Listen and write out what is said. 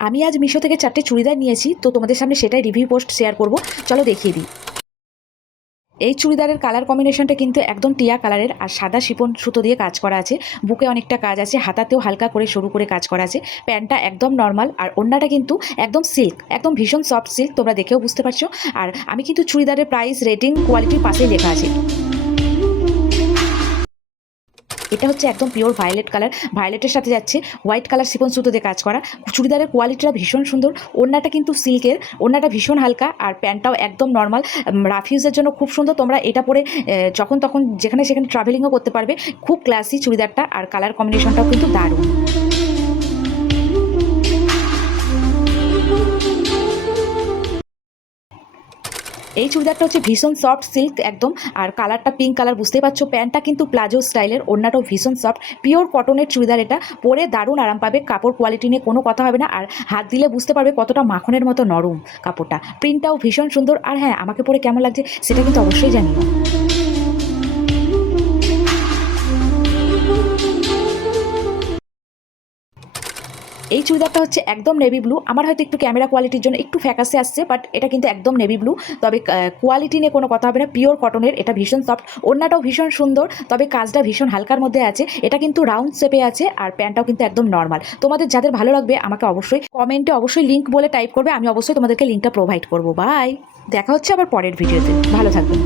আমি আজ মিশো থেকে 4টে চুড়িদার নিয়েছি, তো তোমাদের সামনে সেটাই রিভিউ পোস্ট শেয়ার করব। চলো দেখিয়ে দিই। এই চুড়িদারের কালার কম্বিনেশনটা কিন্তু একদম টিয়া কালারের, আর সাদা শিপন সুতো দিয়ে কাজ করা আছে। বুকে অনেকটা কাজ আছে, হাতাতেও হালকা করে সরু করে কাজ করা আছে। প্যান্টটা একদম নর্মাল, আর ওড়নাটা কিন্তু একদম সিল্ক, একদম ভীষণ সফট সিল্ক, তোমরা দেখেও বুঝতে পারছো। আর আমি কিন্তু চুড়িদারের প্রাইস, রেটিং, কোয়ালিটির পাশেই লেখা আছে। এটা হচ্ছে একদম পিওর ভায়োলেট কালার, ভায়োলেটের সাথে যাচ্ছে হোয়াইট কালার শিফন সুতো দিয়ে কাজ করা। চুড়িদারের কোয়ালিটিটা ভীষণ সুন্দর। ওড়নাটা কিন্তু সিল্কের, ওড়নাটা ভীষণ হালকা, আর প্যান্টটাও একদম নর্মাল। রাফ ইউজের জন্য খুব সুন্দর, তোমরা এটা পরে যখন তখন যেখানে সেখানে ট্রাভেলিংও করতে পারবে। খুব ক্লাসি চুড়িদারটা, আর কালার কম্বিনেশনটাও কিন্তু দারুণ। এই চুড়িদারটা হচ্ছে ভীষণ সফট সিল্ক একদম, আর কালারটা পিঙ্ক কালার, বুঝতেই পারছো। প্যান্টটা কিন্তু প্লাজো স্টাইলের, ওড়নাটাও ভীষণ সফট, পিওর কটনের চুড়িদার। এটা পরে দারুণ আরাম পাবে, কাপড় কোয়ালিটি নিয়ে কোনো কথা হবে না। আর হাত দিলে বুঝতে পারবে কতটা মাখনের মতো নরম কাপড়টা। প্রিন্টটাও ভীষণ সুন্দর। আর হ্যাঁ, আমাকে পরে কেমন লাগছে সেটা কিন্তু অবশ্যই জানিও। এই চুড়িদারটা হচ্ছে একদম নেভি ব্লু। আমার হয়তো একটু ক্যামেরা কোয়ালিটির জন্য একটু ফ্যাকাসে আসছে, বাট এটা কিন্তু একদম নেভি ব্লু। তবে কোয়ালিটি নিয়ে কোনো কথা হবে না, পিওর কটনের, এটা ভীষণ সফট। ওড়নাটাও ভীষণ সুন্দর, তবে কাজটা ভীষণ হালকার মধ্যে আছে। এটা কিন্তু রাউন্ড শেপে আছে, আর প্যান্টটাও কিন্তু একদম নর্মাল। তোমাদের যাদের ভালো লাগবে আমাকে অবশ্যই কমেন্টে অবশ্যই লিঙ্ক বলে টাইপ করবে, আমি অবশ্যই তোমাদেরকে লিঙ্কটা প্রোভাইড করবো। বাই, দেখা হচ্ছে আবার পরের ভিডিওতে। ভালো থাকবেন।